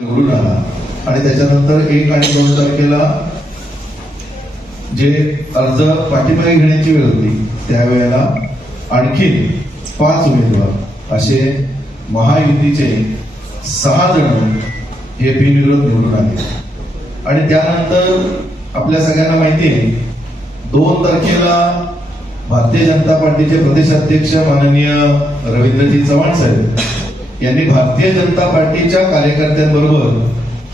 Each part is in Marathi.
निवडून आला आणि त्याच्यानंतर 1 आणि 2 तारखेला जे अर्ज पाठीमागे घेण्याची वेळ होती त्यावेळेला आणखी 5 उमेदवार असे महायुतीचे 6 जण हे बिनविरोध निवडून आले. आणि त्यानंतर आपल्या सगळ्यांना माहिती आहे 2 तारखेला भारतीय जनता पार्टीचे प्रदेशाध्यक्ष माननीय रवींद्रजी चव्हाण साहेब यांनी भारतीय जनता पार्टीच्या कार्यकर्त्यांबरोबर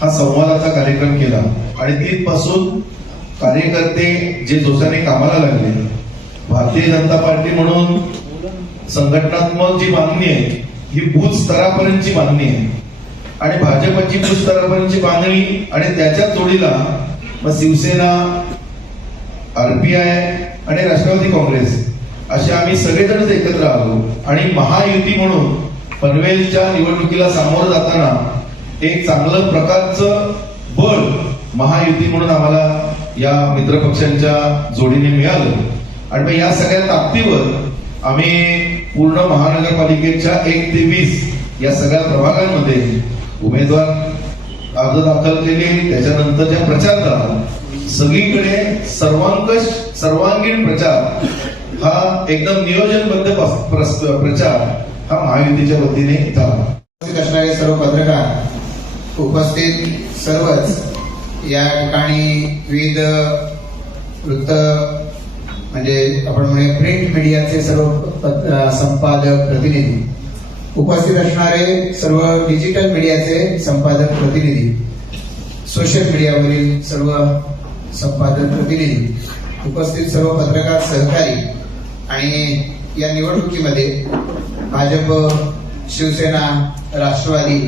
हा संवादाचा कार्यक्रम केला आणि तिथपासून कार्यकर्ते जे जोशाने कामाला लागले. भारतीय जनता पार्टी म्हणून संघटनात्मक जी मागणी आहे ही बूथ स्तरापर्यंतची मागणी आहे आणि भाजपची बूथ स्तरापर्यंतची मागणी आणि त्याच्या जोडीला मग शिवसेना, आरपीआय आणि राष्ट्रवादी काँग्रेस असे आम्ही सगळेजण एकत्र आलो आणि महायुती म्हणून पनवेलच्या निवडणुकीला सामोरं जाताना एक चांगलं प्रकारचं बळ महायुती म्हणून आम्हाला या मित्रपक्षांच्या जोडीने मिळालं. आणि मग या सगळ्या ताकदीवर आम्ही पूर्ण महानगरपालिकेच्या 1 ते 20 या सगळ्या प्रभागांमध्ये उमेदवार अर्ज दाखल केले. त्याच्यानंतरच्या प्रचार झाला. सगळीकडे सर्वांगीण प्रचार हा एकदम नियोजनबद्ध प्रचार हा महायुतीच्या वतीने झाला. असणारे सर्व पत्रकार, उपस्थित सर्वच या ठिकाणी विविध वृत्त म्हणजे आपण म्हणूया प्रिंट मीडियाचे सर्व संपादक, प्रतिनिधी, उपस्थित असणारे सर्व डिजिटल मीडियाचे संपादक, प्रतिनिधी, सोशल मीडियावरील सर्व संपादक, प्रतिनिधी, उपस्थित सर्व पत्रकार सहकारी आणि या निवडणुकीमध्ये भाजप, शिवसेना, राष्ट्रवादी,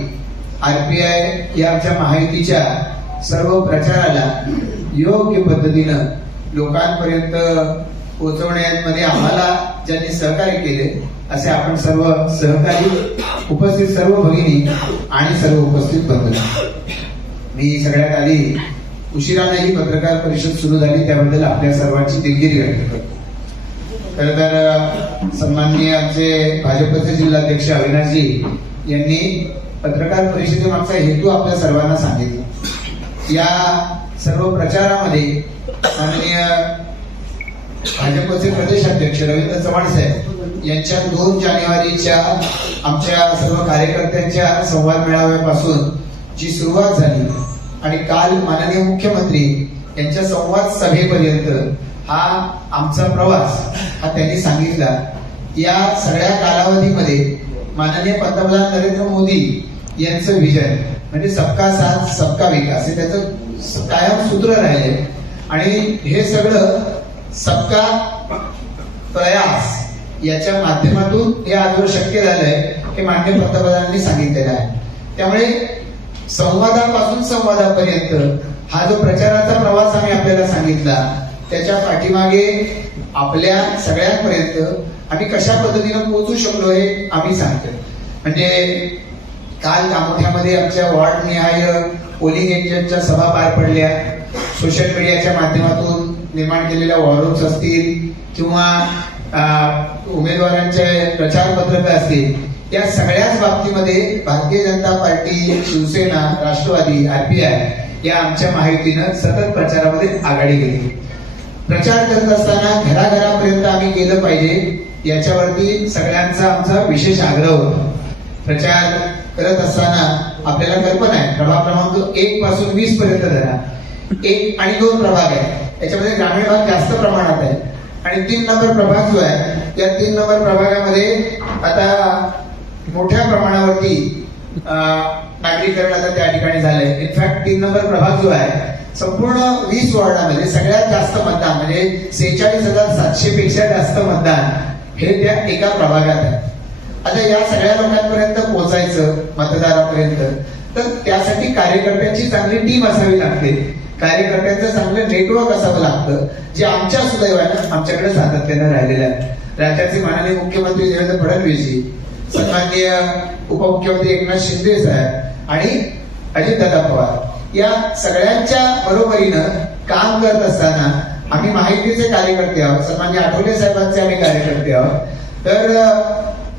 आरपीआय या आमच्या महायुतीच्या सर्व प्रचाराला योग्य पद्धतीनं लोकांपर्यंत पोहोचवण्यामध्ये आम्हाला ज्यांनी सहकार्य केले असे आपण सर्व सहकारी, उपस्थित सर्व भगिनी आणि सर्व उपस्थित बंधू, मी सगळ्यात आधी उशिराने ही पत्रकार परिषद सुरू झाली त्याबद्दल आपल्या सर्वांची दिलगिरी व्यक्त करतो. खरं तर सन्माननीय आमचे भाजपचे जिल्हाध्यक्ष अविनाशजी यांनी पत्रकार परिषदेमागचा हेतू आपल्या सर्वांना सांगितला. या सर्व प्रचारामध्ये माननीय भाजपचे प्रदेशाध्यक्ष रवींद्र चव्हाण साहेब यांच्या 2 जानेवारीच्या आमच्या सर्व कार्यकर्त्यांच्या संवाद मेळाव्यापासून जी सुरुवात झाली आणि काल माननीय मुख्यमंत्री यांच्या संवाद सभेपर्यंत हा आमचा प्रवास हा त्यांनी सांगितला. या सगळ्या कालावधीमध्ये माननीय पंतप्रधान नरेंद्र मोदी यांचं विजन म्हणजे सबका साथ सबका विकास हे त्याचं कायम सूत्र राहिले आणि हे सगळं सबका प्रयास याच्या माध्यमातून हे आजवर शक्य झालंय हे माननीय पंतप्रधानांनी सांगितलेलं आहे. त्यामुळे संवादापासून संवादापर्यंत हा जो प्रचाराचा प्रवास आम्ही आपल्याला सांगितला त्याच्या पाठीमागे आपल्या सगळ्यांपर्यंत आम्ही कशा पद्धतीनं पोहोचू शकलो हे आम्ही सांगतो. म्हणजे काल कामोठ्यामध्ये आमच्या वॉर्ड निहाय पोलिंग एजंटच्या सभा पार पडल्या. सोशल मीडियाच्या माध्यमातून निर्माण केलेल्या वॉरूम्स असतील किंवा उमेदवारांचे प्रचार पत्रक असतील या सगळ्याच बाबतीमध्ये भारतीय जनता पार्टी, शिवसेना, राष्ट्रवादी, आरपीआय या आमच्या महायुतीनं सतत प्रचारामध्ये आघाडी घेतली. प्रचार करत असताना घराघरापर्यंत आम्ही गेलं पाहिजे याच्यावरती सगळ्यांचा आमचा विशेष आग्रह होता. प्रचार करत असताना आपल्याला कल्पना आहे प्रभाग क्रमांक 1 पासून 20 पर्यंत धरा 1 आणि 2 प्रभाग आहे. याच्यामध्ये ग्रामीण भाग जास्त प्रमाणात आहे आणि 3 नंबर प्रभाग जो आहे या 3 नंबर प्रभागामध्ये आता मोठ्या प्रमाणावरती नागरीकरण आता त्या ठिकाणी झालंय. इनफॅक्ट 3 नंबर प्रभाग जो आहे संपूर्ण 20 वॉर्डामध्ये सगळ्यात जास्त मतदान म्हणजे 46,700 पेक्षा जास्त मतदान हे त्या एका प्रभागात आहे. आता या सगळ्या लोकांपर्यंत पोहोचायचं मतदारापर्यंत तर त्यासाठी कार्यकर्त्यांची चांगली टीम असावी लागते. कार्यकर्त्यांचं चांगलं नेटवर्क असावं लागतं जे आमच्या सुदैवानं आमच्याकडे सातत्यानं राहिलेलं आहे. राज्याचे माननीय मुख्यमंत्री देवेंद्र फडणवीसजी, सन्माननीय उपमुख्यमंत्री एकनाथ शिंदे साहेब आणि अजितदादा पवार या सगळ्यांच्या बरोबरीनं काम करत असताना आम्ही महायुतीचे कार्यकर्ते आहोत. सन्माननीय आठवले साहेबांचे आम्ही कार्यकर्ते आहोत. तर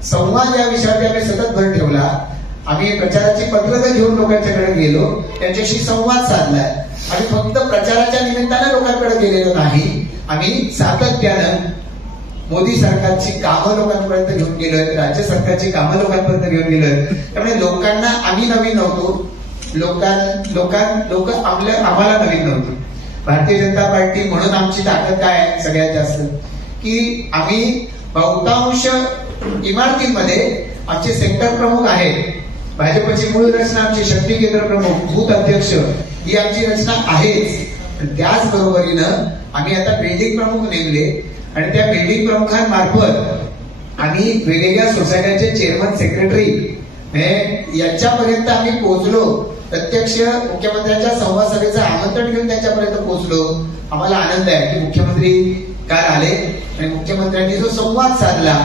संवाद या विषयावर आम्ही सतत भर ठेवला. आम्ही प्रचाराची पत्रकं घेऊन लोकांच्याकडे गेलो, त्यांच्याशी संवाद साधलाय. आम्ही फक्त प्रचाराच्या निमित्तानं लोकांकडे गेलेलो नाही, आम्ही सातत्यानं मोदी सरकारची कामं लोकांपर्यंत घेऊन गेलोय, राज्य सरकारची कामं लोकांपर्यंत घेऊन गेलोय. त्यामुळे लोकांना आम्ही नवीन नव्हतो, लोक आम्हाला नवीन नव्हती. भारतीय जनता पार्टी म्हणून आमची ताकद काय आहे सगळ्यात जास्त, की आम्ही बहुतांश इमारतींमध्ये आमचे सेक्टर प्रमुख आहेत. भाजपची मूळ रचना आमची शक्ती केंद्र प्रमुख, बूथ अध्यक्ष ही आमची रचना आहेच. त्याच बरोबरीनं आम्ही आता बिल्डिंग प्रमुख नेमले आणि त्या बिल्डिंग प्रमुखांमार्फत आम्ही वेगवेगळ्या सोसायट्यांचे चेअरमन, सेक्रेटरी यांच्यापर्यंत आम्ही पोहोचलो. प्रत्यक्ष मुख्यमंत्र्यांच्या संवाद सभेचं आमंत्रण घेऊन त्यांच्यापर्यंत पोहोचलो. आम्हाला आनंद आहे की मुख्यमंत्री काल आले आणि मुख्यमंत्र्यांनी जो संवाद साधला.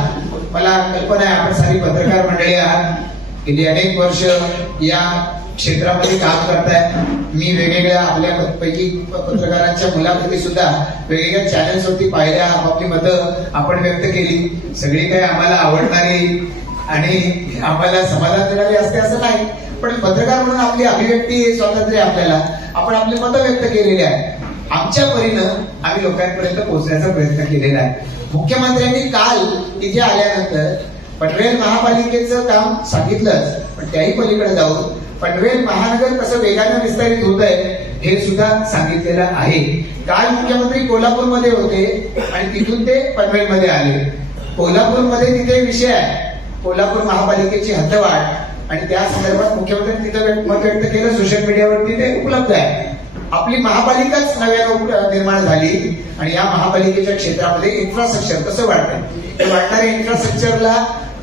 मला कल्पना आहे आपण सारी पत्रकार मंडळी आहात, गेली अनेक वर्ष या क्षेत्रामध्ये काम करताय. मी वेगवेगळ्या आपल्या पैकी पत्रकारांच्या मुलाखती सुद्धा वेगवेगळ्या चॅनल्सवरती पाहिल्या, आपापली मतं आपण व्यक्त केली. सगळी काही आम्हाला आवडणारी आणि आम्हाला समाधान देणारी असते असं नाही, पण पत्रकार म्हणून आपली अभिव्यक्ती स्वातंत्र्य आपल्याला, आपण आपली मतं व्यक्त केलेली आहे. आमच्या परीनं आम्ही लोकांपर्यंत पोहोचण्याचा प्रयत्न केलेला आहे. मुख्यमंत्र्यांनी काल इथे आल्यानंतर पनवेल महापालिकेचं काम सांगितलंच, पण त्याही पलीकडे जाऊन पनवेल महानगर कसं वेगाने विस्तारित होत आहे हे सुद्धा सांगितलेलं आहे. काल मुख्यमंत्री कोल्हापूरमध्ये होते आणि तिथून ते पनवेलमध्ये आले. कोल्हापूरमध्ये तिथे विषय आहे कोल्हापूर महापालिकेची हद्दवाढ आणि त्या संदर्भात मुख्यमंत्र्यांनी तिथं मत व्यक्त केलं, सोशल मीडियावरती ते उपलब्ध आहे. आपली महापालिकाच नव्यानं निर्माण झाली आणि या महापालिकेच्या क्षेत्रामध्ये इन्फ्रास्ट्रक्चर कसं वाढतंय, ते वाढणाऱ्या इन्फ्रास्ट्रक्चरला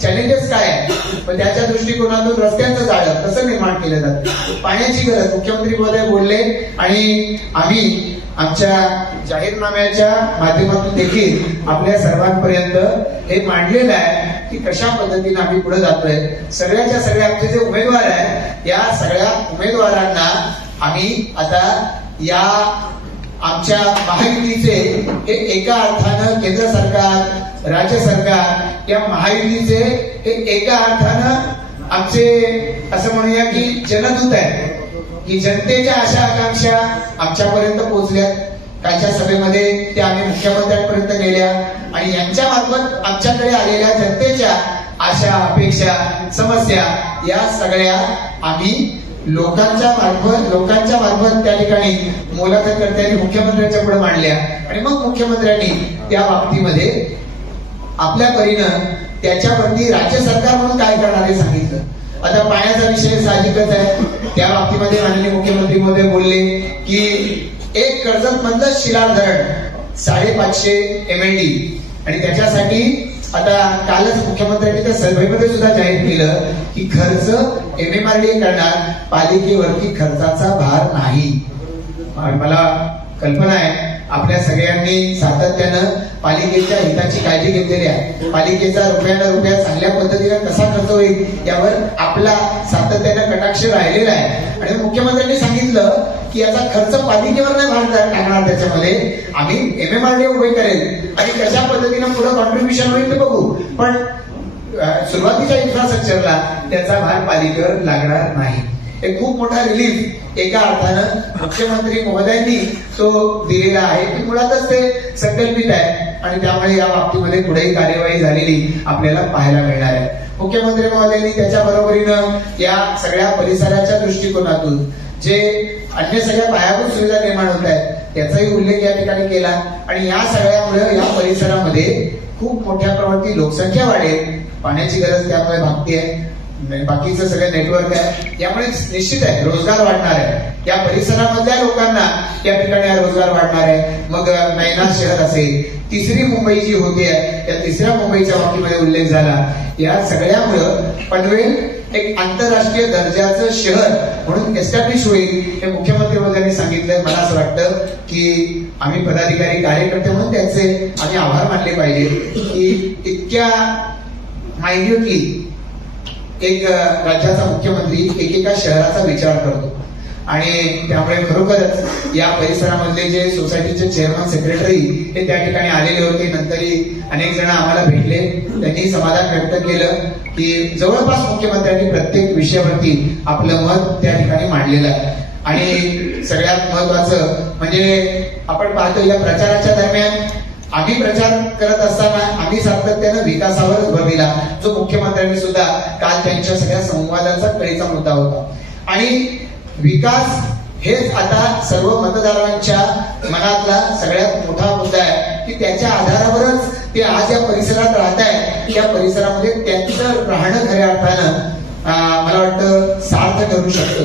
चॅलेंजेस काय आहे, पण त्याच्या दृष्टिकोनातून रस्त्यांचं जाळं कसं निर्माण केलं जातं, पाण्याची गरज मुख्यमंत्री महोदय बोलले आणि आम्ही आमच्या जाहीरनाम्याच्या माध्यमातून देखील आपल्या सर्वांपर्यंत हे मांडलेलं आहे की कशा पद्धतीने आम्ही पुढे जातोय. सगळ्याच्या सगळ्या आमचे जे उमेदवार आहेत या सगळ्या उमेदवारांना आम्ही आता या आमच्या महायुतीचे हे एका अर्थानं केंद्र सरकार, राज्य सरकार या महायुतीचे हे एका अर्थानं आमचे असं म्हणूया की जनदूत आहे, की जनतेच्या आशा आकांक्षा आमच्यापर्यंत पोहोचल्या. कालच्या सभेमध्ये त्या आम्ही मुख्यमंत्र्यांपर्यंत नेल्या आणि यांच्या मार्फत आमच्याकडे आलेल्या जनतेच्या आशा, अपेक्षा, समस्या या सगळ्या आम्ही लोकांच्या मार्फत त्या ठिकाणी मुलाखतकर्त्यांनी मुख्यमंत्र्यांच्या पुढे मांडल्या आणि मग मुख्यमंत्र्यांनी त्या बाबतीमध्ये आपल्या परीनं त्याच्यावरती राज्य सरकार म्हणून काय करणार हे सांगितलं. आता पाण्याचा विषय साहजिकच आहे, त्या बाबतीमध्ये माननीय मुख्यमंत्री महोदय बोलले की एक कर्जत मधलं शिलार धरण 550 MLD आणि त्याच्यासाठी आता कालच मुख्यमंत्र्यांनी त्या सभेमध्ये सुद्धा जाहीर केलं की खर्च MMRDA करणार, पालिकेवरती खर्चाचा भार नाही. मला कल्पना आहे आपल्या सगळ्यांनी सातत्यानं पालिकेच्या हिताची काळजी घेतलेली आहे. पालिकेचा रुपया चांगल्या पद्धतीने कसा खर्च होईल यावर आपला सातत्यानं कटाक्ष राहिलेला आहे आणि मुख्यमंत्र्यांनी सांगितलं की याचा खर्च पालिकेवर नाही भार टाकणार, त्याच्यामध्ये आम्ही MMRDA उभे करेल आणि कशा पद्धतीने पुढे कॉन्ट्रीब्युशन होईल ते बघू, पण सुरुवातीच्या इन्फ्रास्ट्रक्चरला त्याचा भार पालिकेवर लागणार नाही. एक खूप मोठा रिलीफ एका अर्थानं मुख्यमंत्री महोदयांनी तो दिलेला आहे की मुळातच ते संकल्पित आहे आणि त्यामुळे या बाबतीमध्ये पुढेही कार्यवाही झालेली आपल्याला पाहायला मिळणार आहे. मुख्यमंत्री महोदयांनी त्याच्या बरोबरीनं या सगळ्या परिसराच्या दृष्टिकोनातून जे अन्य सगळ्या पायाभूत सुविधा निर्माण होत आहेत त्याचाही उल्लेख या ठिकाणी केला आणि या सगळ्यामुळे या परिसरामध्ये खूप मोठ्या प्रमाणात लोकसंख्या वाढेल, पाण्याची गरज त्यामुळे भागते आहे, बाकीचं सगळं नेटवर्क आहे, यामुळे निश्चित आहे रोजगार वाढणार आहे. या परिसरामधल्या लोकांना या ठिकाणी रोजगार वाढणार आहे. मग नैना शहर असेल, तिसरी मुंबई जी होती आहे त्या तिसऱ्या मुंबईच्या बाबतीमध्ये उल्लेख झाला. या सगळ्यामुळं पनवेल एक आंतरराष्ट्रीय दर्जाचं शहर म्हणून एस्टॅब्लिश होईल हे मुख्यमंत्री महोदयांनी सांगितलं. मला असं वाटतं की आम्ही पदाधिकारी, कार्यकर्ते म्हणून त्यांचे आम्ही आभार मानले पाहिजे की इतक्या मायन्युटली एक राज्याचा मुख्यमंत्री एकेका शहराचा विचार करतो. आणि त्यामुळे खरोखरच या परिसरामधले जे सोसायटीचे चेअरमन सेक्रेटरी हे त्या ठिकाणी आलेले होते. नंतरही अनेक जण आम्हाला भेटले. त्यांनी समाधान व्यक्त केलं की जवळपास मुख्यमंत्र्यांनी प्रत्येक विषयावरती आपलं मत त्या ठिकाणी मांडलेलं आहे. आणि सगळ्यात महत्वाचं म्हणजे आपण पाहतो या प्रचाराच्या दरम्यान आम्ही प्रचार करत असताना आम्ही सातत्यानं विकासावरच भर दिला, जो मुख्यमंत्र्यांनी सुद्धा काल त्यांच्या सगळ्या संवादाचा कळीचा मुद्दा होता. आणि विकास हेच आता सर्व मतदारांच्या मनातला सगळ्यात मोठा मुद्दा आहे की त्याच्या आधारावरच ते आज या परिसरात राहत आहेत. या परिसरामध्ये त्यांचं राहणं खऱ्या अर्थानं मला वाटतं सार्थ करू शकतो.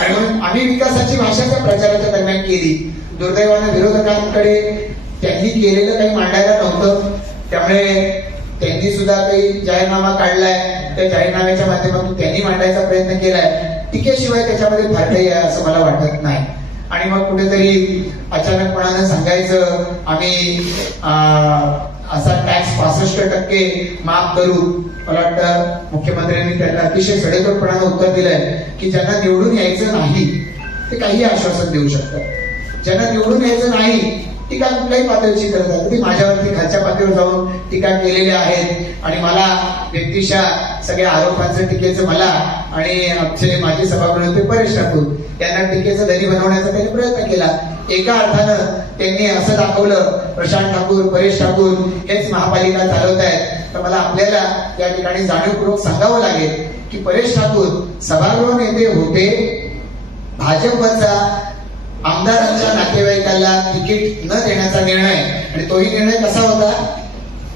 आणि म्हणून आम्ही विकासाची भाषा त्या प्रचाराच्या दरम्यान केली. दुर्दैवानं विरोधकांकडे त्यांनी केलेलं काही मांडायला नव्हतं, त्यामुळे त्यांनी सुद्धा काही जाहीरनामा काढलाय. त्या जाहीरनाम्याच्या माध्यमातून त्यांनी मांडायचा प्रयत्न केलाय. टीकेशिवाय त्याच्यामध्ये फार काही आहे असं मला वाटत नाही. आणि मग कुठेतरी अचानकपणानं सांगायचं आम्ही असा टॅक्स 65% माफ करू. मला वाटतं मुख्यमंत्र्यांनी त्यांना अतिशय सडेतोडपणानं उत्तर दिलंय की ज्यांना निवडून यायचं नाही ते काही आश्वासन देऊ शकतात. ज्यांना निवडून यायचं नाही टीका कुठल्याही पातळीची करत आहे. ती माझ्यावरती खालच्या पातळीवर जाऊन टीका केलेल्या आहेत आणि मला व्यक्तिशः सगळ्या आरोपांचं टीकेचं मला आणि आमचे माजी सभागृह होते परेश ठाकूर यांना टीकेचं धनी बनवण्याचा त्यांनी प्रयत्न केला. एका अर्थानं त्यांनी असं दाखवलं प्रशांत ठाकूर परेश ठाकूर हेच महापालिका चालवत आहेत. तर मला आपल्याला या ठिकाणी जाणीवपूर्वक सांगावं लागेल की परेश ठाकूर सभागृह नेते होते. भाजपचा आमदारांच्या नातेवाईकाला तिकीट न देण्याचा निर्णय, आणि तोही निर्णय कसा होता,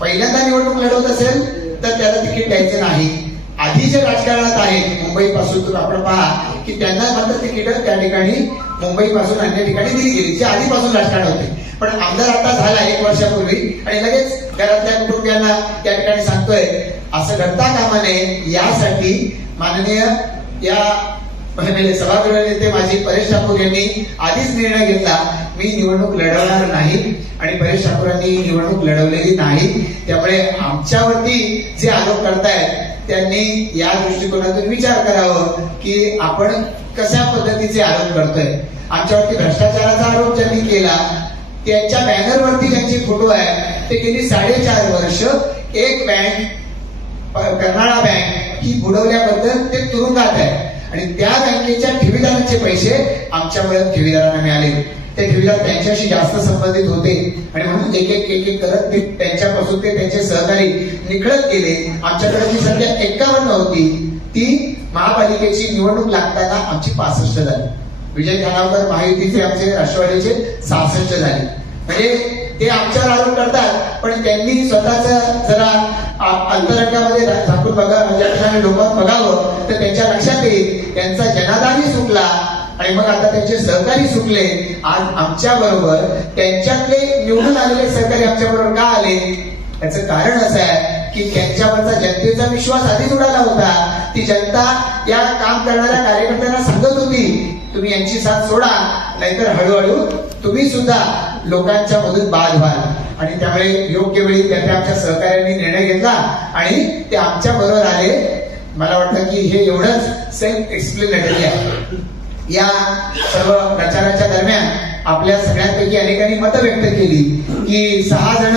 पहिल्यांदा निवडणूक लढवत असेल तर त्याला तिकीट द्यायचं नाही. आधी जे राजकारणात आहेत मुंबई पासून आपण पहा की त्यांना मात्र तिकीट त्या ठिकाणी मुंबई पासून अन्य ठिकाणी दिली गेली, जे आधीपासून राजकारण होते. पण आमदार आता झाला 1 वर्षापूर्वी आणि लगेच घरातल्या कुटुंबियांना त्या ठिकाणी सांगतोय असं घडता कामा नये. यासाठी माननीय या सभागृह नेते माझी परेश ठाकूर यांनी आधीच निर्णय घेतला मी निवडणूक लढवणार नाही आणि परेश ठाकूरांनी निवडणूक लढवलेली नाही. त्यामुळे आमच्यावरती जे आरोप करतायत त्यांनी या दृष्टिकोनातून विचार करावं की आपण कशा पद्धतीचे आरोप करतोय. आमच्यावरती भ्रष्टाचाराचा आरोप ज्यांनी केला त्यांच्या बॅनरवरती ज्यांचे फोटो आहे ते गेली 4.5 वर्ष एक बँक कर्नाळा बँक ही बुडवल्याबद्दल ते तुरुंगात आहे आणि त्या बँकेच्या ठेवीदारांचे पैसे आमच्या ठेवीदारांना मिळाले. ते ठेवीदार त्यांच्याशी जास्त संबंधित होते आणि म्हणून एक एक करत ते त्यांच्यापासून ते त्यांचे सहकारी निखळत गेले. आमच्याकडे जी संख्या 51 होती ती महापालिकेची निवडणूक लागताना आमची 65 झाली. विजय खानावकर महायुतीचे आमचे राष्ट्रवादीचे 66 झाले. म्हणजे ते आमच्यावर आरोप करतात पण त्यांनी स्वतःच जरा अंतरंगामध्ये झाकून बघा म्हणजे लोकांत बघावं तर त्यांच्या लक्षात येईल त्यांचा जनाधारही सुटला आणि मग आता त्यांचे सहकारी सुटले. आज आमच्या बरोबर त्यांच्यातले निवडून आलेले सहकारी आमच्या बरोबर का आले याचं कारण असं आहे की त्यांच्यावरचा जनतेचा विश्वास आधीच उडाला होता. ती जनता या काम करणाऱ्या कार्यकर्त्यांना सांगत होती तुम्ही यांची साथ सोडा नाहीतर हळूहळू तुम्ही सुद्धा लोकांच्या मधून बाद व्हाल. आणि त्यामुळे योग्य वेळी त्या आमच्या सहकार्यांनी निर्णय घेतला आणि ते आमच्या बरोबर आले. मला वाटतं की हे एवढंच सेल्फ एक्सप्लेनेटरी आहे. या सर्व प्रचाराच्या दरम्यान आपल्या सगळ्यांपैकी अनेकांनी मतं व्यक्त केली की 6 जण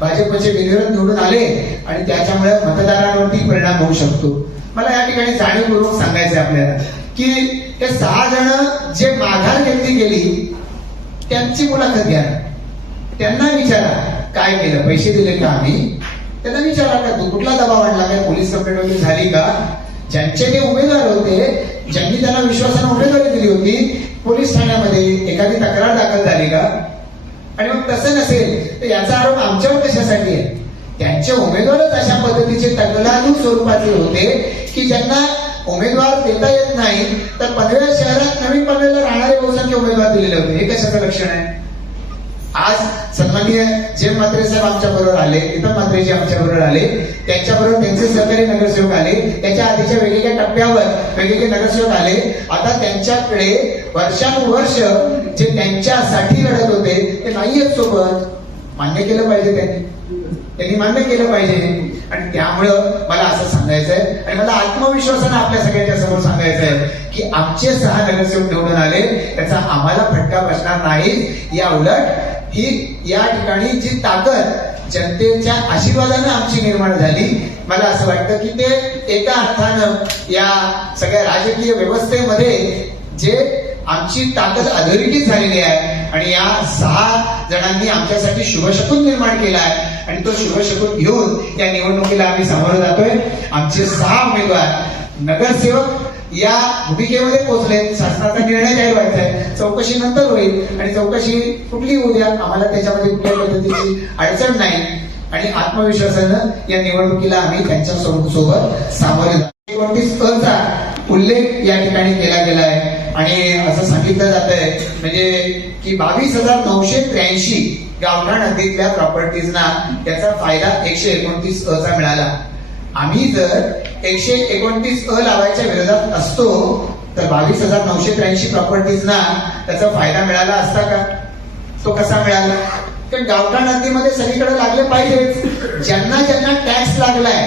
भाजपचे बिनविरोध निवडून आले आणि त्याच्यामुळे मतदारांवरती परिणाम होऊ शकतो. मला या ठिकाणी जाणीवपूर्वक सांगायचं आपल्याला की हे 6 जण जे माघार घेतली गेली त्यांची मुलाखत घ्या. त्यांना विचारा काय केलं, पैसे दिले का आम्ही, त्यांना विचारा का तू कुठला दबाव आणला, काय पोलीस कंप्लेंट वगैरे झाली का. ज्यांचे ते उमेदवार होते ज्यांनी त्यांना विश्वासानं उमेदवारी दिली होती पोलीस ठाण्यामध्ये एखादी तक्रार दाखल झाली का. आणि मग तसं नसेल तर याचा आरोप आमच्यावर कशासाठी आहे. त्यांचे उमेदवारच अशा पद्धतीचे तकलादू स्वरूपाचे होते की ज्यांना उमेदवार देता येत नाही तर पनवेल शहरात नवीन पनवेलला राहणारे बहुसंख्य उमेदवार दिलेले होते. हे कशाचं लक्षण आहे. आज सन्माननीय जेम म्हात्रे साहेब आमच्या बरोबर आले, इतर म्हात्रेजी आमच्या बरोबर आले, त्यांच्याबरोबर त्यांचे सहकारी नगरसेवक आले, त्याच्या आधीच्या वेगवेगळ्या टप्प्यावर वेगवेगळे नगरसेवक आले. आता त्यांच्याकडे वर्षानुवर्ष जे त्यांच्यासाठी लढत होते ते नाहीयेत सोबत. मान्य केलं पाहिजे त्यांनी मान्य केलं पाहिजे. आणि त्यामुळं मला असं सांगायचं आहे आणि मला आत्मविश्वासानं आपल्या सगळ्यांच्या समोर सांगायचं आहे की आमचे 6 नगरसेवक निवडून आले त्याचा आम्हाला फटका बसणार नाही. या उलट ही या ठिकाणी जी ताकद जनतेच्या आशीर्वादानं आमची निर्माण झाली, मला असं वाटतं की ते एका अर्थानं या सगळ्या राजकीय व्यवस्थेमध्ये जे आमची ताकद अधोरेखित झालेली आहे आणि या 6 जणांनी आमच्यासाठी शुभशकून निर्माण केला आहे आणि तो शुभशकून घेऊन या निवडणुकीला आम्ही सामोरं जातोय. आमचे 6 उमेदवार नगरसेवक या भूमिकेमध्ये पोहोचले. शासनाचा निर्णय जाहीर व्हायचा आहे, चौकशी नंतर होईल आणि चौकशी कुठली होऊ द्या, आम्हाला त्याच्यामध्ये कुठल्याही पद्धतीची अडचण नाही आणि आत्मविश्वासानं या निवडणुकीला आम्ही त्यांच्या सोबत सामोरे जातो. 29 चा उल्लेख या ठिकाणी केला गेला आहे आणि असं सांगितलं जात आहे म्हणजे की 22,983 गावठाण हद्दीतल्या प्रॉपर्टीजना त्याचा फायदा 129 चा मिळाला. आम्ही जर 129 लावायच्या विरोधात असतो तर 22,983 प्रॉपर्टीजना त्याचा फायदा मिळाला असता का? तो कसा मिळाला? कारण गावठाण हद्दीमध्ये सगळीकडे लागले पाहिजे. ज्यांना ज्यांना टॅक्स लागलाय,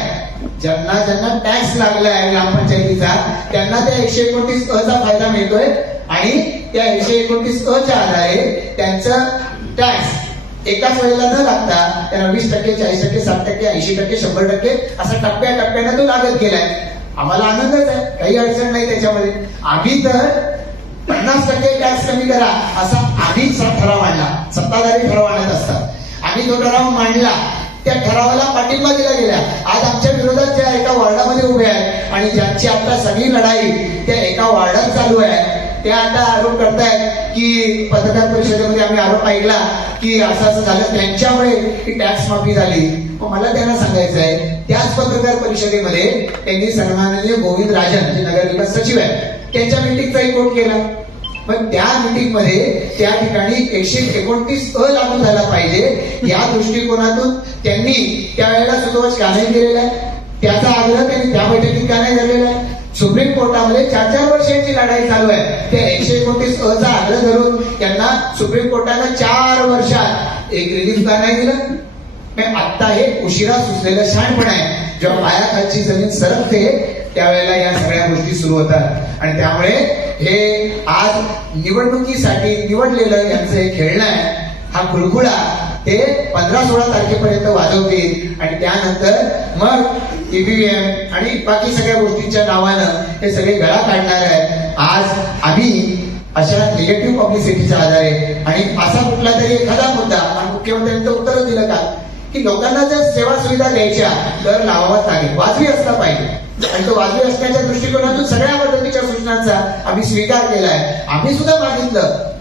ज्यांना ज्यांना टॅक्स लागलाय ग्रामपंचायतीचा, त्यांना त्या 129 चा फायदा मिळतोय आणि त्या 129 च्या आधारे त्यांचं टॅक्स एकाच वेळेला न लागता त्यांना 20%, 40%, 60%, 80%, 100% असा टप्प्याटप्प्याने तो लागत गेलाय. आम्हाला आनंदच आहे, काही अडचण नाही त्याच्यामध्ये. आम्ही तर 50% टॅक्स कमी करा असा आम्ही ठराव आणला, सत्ताधारी ठराव आणत असतात. आम्ही तो ठराव मांडला, त्या ठरावाला पाठिंबा दिला गेला. आज आमच्या विरोधात ज्या एका वॉर्डामध्ये उभे आहेत आणि ज्यांची आता सगळी लढाई त्या एका वॉर्डात चालू आहे, ते आता आरोप करतायत की पत्रकार परिषदेमध्ये आम्ही आरोप ऐकला की असं असं झालं, त्यांच्यामुळे ही टॅक्स माफी झाली. मग मला त्यांना सांगायचं आहे, त्याच पत्रकार परिषदेमध्ये त्यांनी सन्माननीय गोविंद राजन जे नगरविकास सचिव आहेत त्यांच्या मीटिंगचाही कोट केला. पण त्या मीटिंग मध्ये त्या ठिकाणी 129 लागू झाला पाहिजे या दृष्टिकोनातून त्यांनी त्यावेळेला सुतोवाच का नाही केलेला आहे, त्याचा आग्रह त्यांनी त्या बैठकीत का नाही धरलेला आहे. सुप्रीम कोर्टामध्ये 4 वर्षांची लढाई चालू आहे. त्या 129 चा आग्रह धरून त्यांना सुप्रीम कोर्टानं 4 वर्षात एक रिलीफ का नाही दिलं? आता हे उशिरा सुचलेलं शहाणपण आहे. जेव्हा पायाखालची जमीन सरकते त्यावेळेला या सगळ्या गोष्टी सुरू होतात आणि त्यामुळे हे आज निवडणुकीसाठी निवडलेलं यांचं हे खेळणं आहे. हा खुळखुळा ते 15-16 तारखेपर्यंत वाजवतील आणि त्यानंतर मग ईव्हीएम आणि बाकी सगळ्या गोष्टींच्या नावानं हे सगळे गळा काढणार आहे. आज आम्ही अशा निगेटिव्ह पब्लिसिटीच्या आधारे आणि असा कुठला तरी एखादा मुद्दा मुख्यमंत्र्यांचं उत्तर दिलं का की लोकांना जर सेवा सुविधा द्यायच्या तर लावावाच लागेल, वाजवी असला पाहिजे आणि तो वाजवी असण्याच्या दृष्टिकोनातून सगळ्या पद्धतीच्या सूचनांचा आम्ही स्वीकार केला आहे. आम्ही सुद्धा मागितलं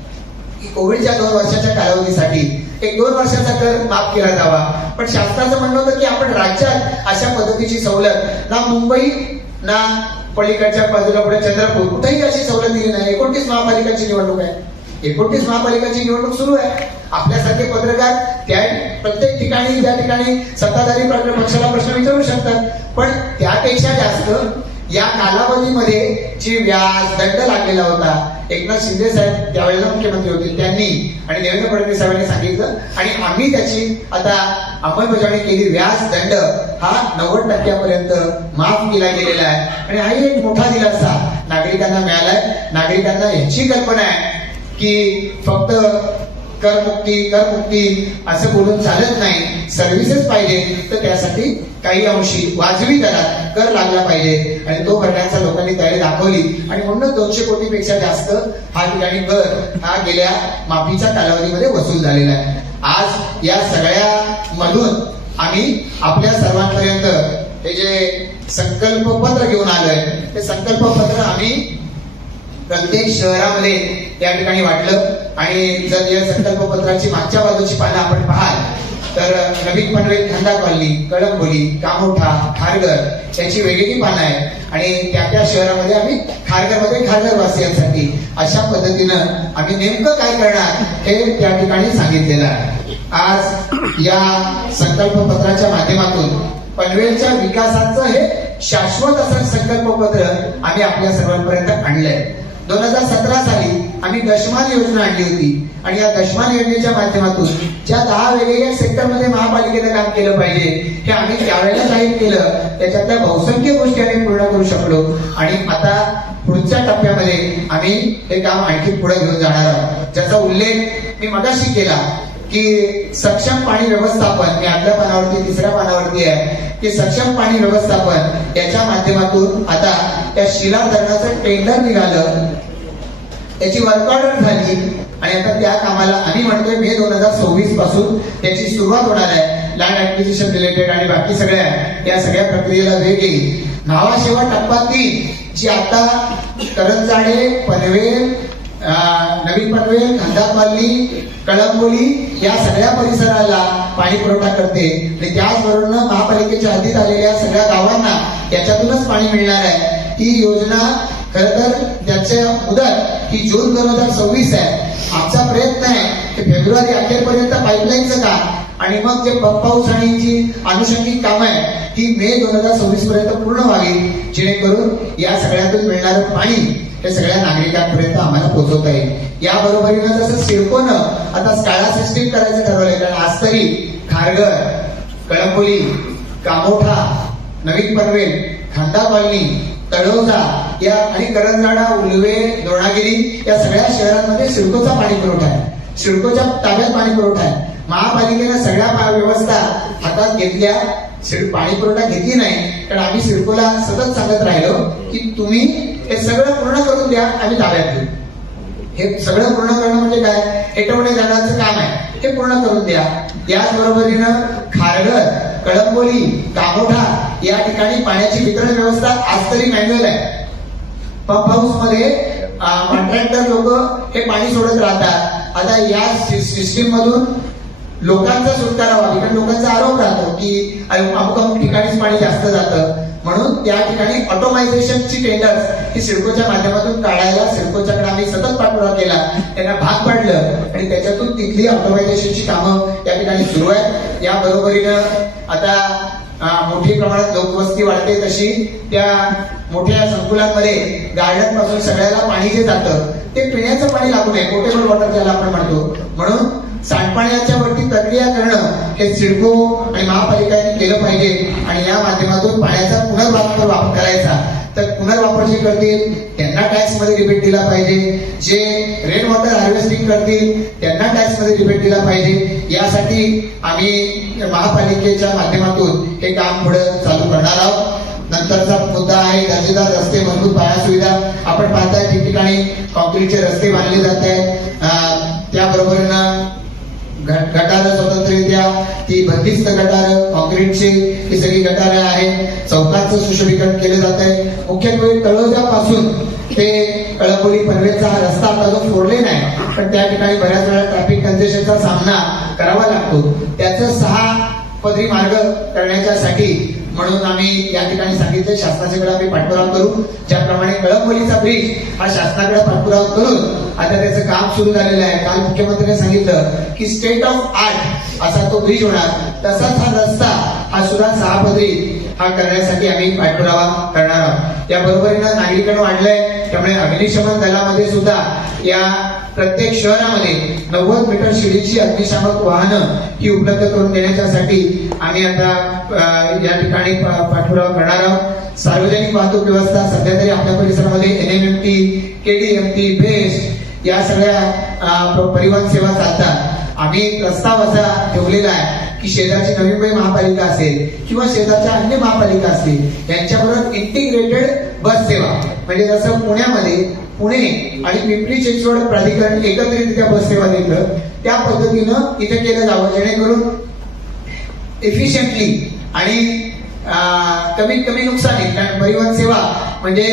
की कोविडच्या 2 वर्षाच्या कालावधीसाठी एक 2 वर्षाचा कर माफ केला जावा, पण शासनाचं म्हणणं होतं की आपण राज्यात अशा पद्धतीची सवलत ना मुंबई ना पलीकडच्या बाजूला पुढे चंद्रपूर कुठेही अशी सवलत दिली नाही. 29 महापालिकांची निवडणूक आहे, 29 महापालिकांची निवडणूक सुरू आहे. आपल्यासारखे पत्रकार त्या प्रत्येक ठिकाणी ज्या ठिकाणी सत्ताधारी पक्षाला प्रश्न विचारू शकतात, पण त्यापेक्षा जास्त या कालावधीमध्ये जी व्याज दंड लागलेला होता, एकनाथ शिंदे साहेब त्यावेळेला मुख्यमंत्री होते त्यांनी आणि देवेंद्र फडणवीस साहेबांनी सांगितलं आणि आम्ही त्याची आता अंमलबजावणी केली. व्याज दंड हा 90% माफ केला गेलेला आहे आणि हाही एक मोठा दिलासा नागरिकांना मिळालाय. नागरिकांना याची कल्पना आहे की फक्त करमुक्ती असं बोलून चालत नाही, सर्व्हिसेस पाहिजे तर त्यासाठी काही अंशी वाजवी दरात कर लागला पाहिजे आणि तो भरण्याचा लोकांनी तयारी दाखवली आणि म्हणून 200 कोटीपेक्षा जास्त हा ठिकाणी कर हा गेल्या माफीच्या कालावधीमध्ये वसूल झालेला आहे. आज या सगळ्या मधून आम्ही आपल्या सर्वांपर्यंत हे जे संकल्प पत्र घेऊन आलोय ते संकल्प पत्र आम्ही प्रत्येक शहरामध्ये या ठिकाणी वाटलं आणि जर या संकल्प पत्राची मागच्या बाजूची पानं आपण पाहाल तर नवीन पनवेल खंडा कॉलनी, कळंबोली, कामोठा, खारघर याची वेगवेगळी पानं आहेत आणि त्या त्या शहरामध्ये आम्ही खारघरमध्ये खारघर वासियांसाठी अशा पद्धतीनं आम्ही नेमकं काय करणार हे त्या ठिकाणी सांगितलेलं आहे. आज या संकल्प पत्राच्या माध्यमातून पनवेलच्या विकासाचं हे शाश्वत असं संकल्प पत्र आम्ही आपल्या सर्वांपर्यंत आणलंय. 2017 साली आम्ही दशमान योजना आणली होती आणि या दशमान योजनेच्या माध्यमातून ज्या 10 वेगवेगळ्या सेक्टरमध्ये महापालिकेनं काम केलं पाहिजे हे आम्ही त्यावेळेला जाहीर केलं. त्याच्यातल्या बहुसंख्य गोष्टी आम्ही पूर्ण करू शकलो आणि आता पुढच्या टप्प्यामध्ये आम्ही हे काम आणखी पुढे घेऊन जाणार आहोत. ज्याचा उल्लेख मी मगाशी केला की सक्षम पाणी व्यवस्थापन, मी आदल्या पानावरती 3ऱ्या पानावरती आहे की सक्षम पाणी व्यवस्थापन याच्या माध्यमातून आता त्या शिलार धरणाचं टेंडर निघालं, त्याची वर्क ऑर्डर झाली आणि आता त्या कामाला आम्ही म्हणतोय मे 2026 पासून त्याची सुरुवात होणार आहे. लँड ऍक्विजिशन रिलेटेड आणि बाकी सगळ्या या सगळ्या प्रक्रियेला वेग येईल. नावाशेवा टप्पा 3 जी आता करंजाडे, पनवेल, नवी पनवेल, खांदापाल्ली, कळंबोली या सगळ्या परिसराला पाणी पुरवठा करते आणि त्याचबरोबर महापालिकेच्या हद्दीत आलेल्या सगळ्या गावांना याच्यातूनच पाणी मिळणार आहे. ही योजना खर तर त्याच्या मुदत ही जून 2026 आहे. आमचा प्रयत्न आहे की फेब्रुवारी अखेरपर्यंत पाईपलाईनचं काम आणि मग जे पाऊस आणि जी अनुषंगिक कामं आहे ती मे 2026 पर्यंत पूर्ण व्हावी, जेणेकरून या सगळ्यातून मिळणारं पाणी हे सगळ्या नागरिकांपर्यंत आम्हाला पोहोचवता येईल. या बरोबरीनं जसं सिडकोनं आता स्काळा सिस्टीम करायचं ठरवलंय, कारण आज तरी खारघर, कळंबोली, कामोठा, नवीन पनवेल, खांदा कॉलनी, तळोजा या आणि करंजाडा, उलवे, दोणागिरी या सगळ्या शहरांमध्ये सिडकोचा पाणी पुरवठा आहे, सिडकोच्या ताब्यात पाणी पुरवठा आहे. महापालिकेनं सगळ्या व्यवस्था हातात घेतल्या, पाणी पुरवठा घेतली नाही, कारण आम्ही सिडकोला सतत सांगत राहिलो की तुम्ही हे सगळं पूर्ण करून द्या, आम्ही ताब्यात घेऊ. हे सगळं पूर्ण करणं म्हणजे काय, एटवणे जाण्याचं काम आहे, हे पूर्ण करून द्या. याचबरोबरीनं खारघर, कळंबोली, कामोठा या ठिकाणी पाण्याची वितरण व्यवस्था आज तरी मॅन्युअल आहे. पंप हाऊस मध्ये कॉन्ट्रॅक्टर लोक हे पाणी सोडत राहतात. आता या सिस्टीम मधून लोकांचा सुटकारा व्हावा, कारण लोकांचा आरोप राहतो की अमुक अमुक ठिकाणीच पाणी जास्त जातं, म्हणून त्या ठिकाणी ऑटोमायझेशनची टेंडर्स ही सिडकोच्या माध्यमातून काढायला सिडकोच्याकडे आम्ही सतत पाठपुरावा केला, त्यांना भाग पाडलं आणि त्याच्यातून तिथली ऑटोमायझेशनची कामं या ठिकाणी सुरू आहेत. या बरोबरीनं आता मोठ्या प्रमाणात लोकवस्ती वाढते, तशी त्या मोठ्या संकुलांमध्ये गार्डन पासून सगळ्याला पाणी जे जातं ते पिण्याचं पाणी लागू नये, पोर्टेबल वॉटर ज्याला आपण म्हणतो, म्हणून सांडपाण्याच्या वरती प्रक्रिया करणं हे सिडको आणि महापालिकांनी केलं पाहिजे आणि या माध्यमातून पाण्याचा पुनर्वापर करायचा. तर पुनर्वापर जे करतील त्यांना टॅक्स मध्ये रिबेट दिला पाहिजे, जे रेन वॉटर हार्वेस्टिंग करतील त्यांना टॅक्स मध्ये रिबेट दिला पाहिजे. यासाठी आम्ही महापालिकेच्या माध्यमातून हे काम पुढे चालू करणार आहोत. नंतरचा मुद्दा आहे दर्जेदार रस्ते, मजबूत पाया सुविधा. आपण पाहताय ठिकठिकाणी कॉन्क्रीटचे रस्ते बांधले जात आहेत, त्याबरोबरीनं गटार स्वतंत्ररित्या ती बंदिस्त गटार कॉन्क्रीटची ही सगळी गटारे आहेत. चौकांचं सुशोभीकरण केलं जात आहे. मुख्यत्वे तळोजापासून ते कळंबोली पनवेलचा हा रस्ता आता जो 4 लेन आहे, पण त्या ठिकाणी बऱ्याच वेळा ट्रॅफिक कंजेशनचा सामना करावा लागतो. त्याचं 6 पदरी मार्ग करण्याच्यासाठी म्हणून आम्ही या ठिकाणी सांगितले शासनाच्याकडे आम्ही पाठपुरावा करू. ज्याप्रमाणे कळंबोलीचा ब्रिज हा शासनाकडे पाठपुरावा करून आता त्याचं काम सुरू झालेलं आहे. काल मुख्यमंत्र्यांनी सांगितलं की स्टेट ऑफ आर्ट असा तो ब्रिज होणार, तसाच हा रस्ता हा सुद्धा 6 पदरी हा करण्यासाठी आम्ही पाठपुरावा करणार आहोत. या बरोबरीनं नागरिकांना वाढलंय, त्यामुळे अग्निशमन दलामध्ये सुद्धा या प्रत्येक शहरामध्ये 90 मीटर शिडीची अग्निशामक वाहनं ही उपलब्ध करून देण्यासाठी आम्ही आता या ठिकाणी पाठपुरावा करणार आहोत. सार्वजनिक वाहतूक व्यवस्था सध्या तरी आपल्या परिसरामध्ये NMMT, KDMT, बेस्ट या सगळ्या परिवहन सेवा चालतात. आम्ही प्रस्ताव असा ठेवलेला आहे की शेजारची नवी मुंबई महापालिका असेल किंवा शेजारच्या अन्य महापालिका असतील यांच्याबरोबर इंटिग्रेटेड बस सेवा, म्हणजे जसं पुण्यामध्ये पुणे आणि पिंपरी चिंचवड प्राधिकरण एकत्रितरित्या बस सेवा देतं, त्या पद्धतीनं इथे केलं जावं, जेणेकरून एफिशियंटली आणि कमीत कमी नुकसानी, कारण परिवहन सेवा म्हणजे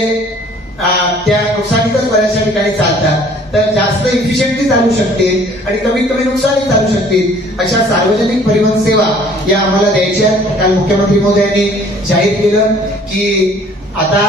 त्या नुकसानीतच बऱ्याचशा ठिकाणी चालतात, तर जास्त इफिशियंटली चालू शकते आणि कमीत कमी नुकसानी चालू शकतील अशा सार्वजनिक परिवहन सेवा या आम्हाला द्यायच्या. काल मुख्यमंत्री महोदयांनी जाहीर केलं की आता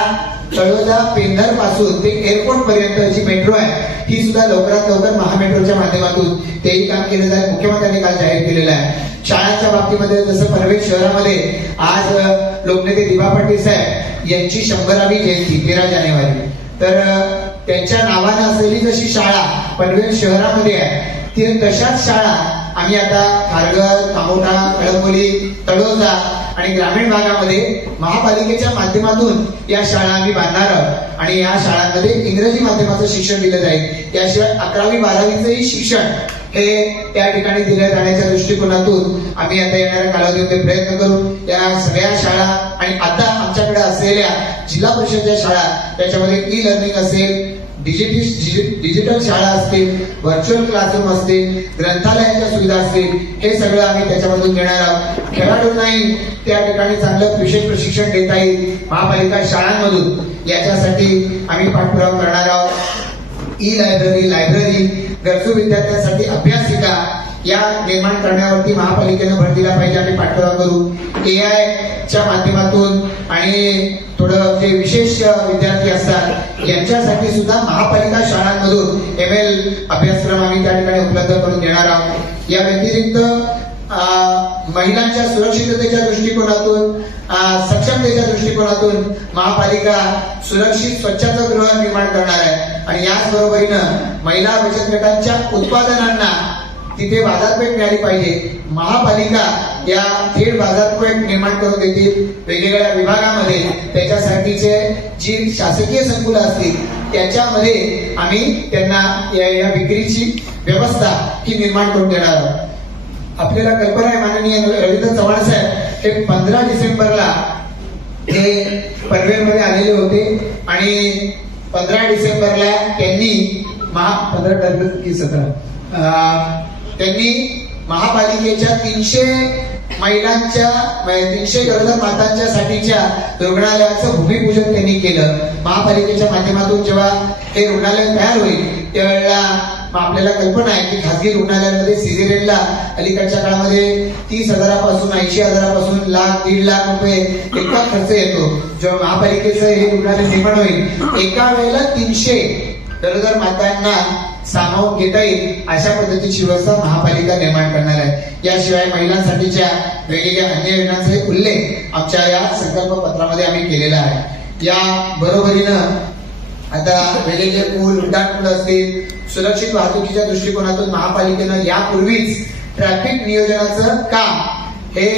तळोजा पेंधर पासून ते एअरपोर्ट पर्यंत जी मेट्रो आहे ही सुद्धा लवकरात लवकर महामेट्रोच्या माध्यमातून तेही काम केलं जाईल, मुख्यमंत्र्यांनी काल जाहीर केलेलं आहे. शाळांच्या बाबतीमध्ये जसं पनवेल शहरामध्ये आज लोकनेते दिबा पाटील साहेब यांची 100वी जयंती 13 जानेवारी, तर त्यांच्या नावानं असलेली जशी शाळा पनवेल शहरामध्ये आहे ते तशाच शाळा आम्ही आता खारघर, कामोठा, कळंबोली, तळोजा आणि ग्रामीण भागामध्ये महापालिकेच्या माध्यमातून या शाळा आम्ही बांधणार आहोत आणि या शाळांमध्ये इंग्रजी माध्यमाचं शिक्षण दिलं जाईल. याशिवाय 11वी-12वीचंही शिक्षण हे त्या ठिकाणी दिल्या जाण्याच्या दृष्टिकोनातून आम्ही आता येणाऱ्या कालावधीमध्ये प्रयत्न करू. या सगळ्या शाळा आणि आता आमच्याकडे असलेल्या जिल्हा परिषदच्या शाळा त्याच्यामध्ये ई लर्निंग असेल, डिजिटल शाळा असतील, व्हर्च्युअल क्लासरूम असतील, ग्रंथालयाच्या सुविधा असतील, हे सगळं आम्ही त्याच्यामधून घेणार आहोत. खेळाडूंनाही त्या ठिकाणी चांगलं विशेष प्रशिक्षण देता येईल महापालिका शाळांमधून, याच्यासाठी आम्ही पाठपुरावा करणार आहोत. ई लायब्ररी, गरजू विद्यार्थ्यांसाठी अभ्यासिका या निर्माण करण्यावरती महापालिकेनं भर दिला पाहिजे, आम्ही पाठपुरावा करू. AI च्या माध्यमातून आणि थोडं जे विशेष विद्यार्थी असतात यांच्यासाठी सुद्धा महापालिका शाळांमधून ML अभ्यासक्रम आम्ही त्या ठिकाणी उपलब्ध करून देणार आहोत. या व्यतिरिक्त महिलांच्या सुरक्षिततेच्या दृष्टिकोनातून, सक्षमतेच्या दृष्टिकोनातून महापालिका सुरक्षित स्वच्छतागृह निर्माण करणार आहे आणि याच बरोबरीनं महिला बचत गटांच्या उत्पादनांना तिथे बाजारपेठ मिळाली पाहिजे. महापालिका या थेट बाजारपेठ निर्माण करून देतील वेगवेगळ्या विभागामध्ये. त्याच्यासाठीचे जी शासकीय संकुलं असतील त्याच्यामध्ये आम्ही त्यांना या विक्रीची व्यवस्था ही निर्माण करून देणार आहोत. आपल्याला कल्पना आहे माननीय रवींद्र चव्हाण साहेब हे 15 डिसेंबरला हे पनवेलमध्ये आलेले होते आणि 15 डिसेंबरला त्यांनी 17 महापालिकेच्या 300 महिलांच्या 300 गरोदर मातांच्या साठीच्या रुग्णालयाचं भूमिपूजन त्यांनी केलं. महापालिकेच्या माध्यमातून जेव्हा हे रुग्णालय तयार होईल त्यावेळेला आपल्याला कल्पना आहे की खासगी रुग्णालयांमध्ये सिझेरियनला अलीकडच्या काळामध्ये 30,000पासून 80,000पासून लाख 1.5 लाख रुपये इतका खर्च येतो. जेव्हा महापालिकेचं हे रुग्णालय निर्माण होईल एका वेळेला 300 गरोदर मातांना सामावून घेता येईल अशा पद्धतीची व्यवस्था महापालिका निर्माण करणार आहे. याशिवाय महिलांसाठीच्या वेगवेगळ्या अन्य योजनांचा उल्लेख आमच्या या संकल्प पत्रामध्ये आम्ही केलेला आहे. या बरोबरीनं आता वेगवेगळे पूल, उड्डाणपूल असतील, सुरक्षित वाहतुकीच्या दृष्टिकोनातून महापालिकेनं यापूर्वीच ट्रॅफिक नियोजनाचं काम हे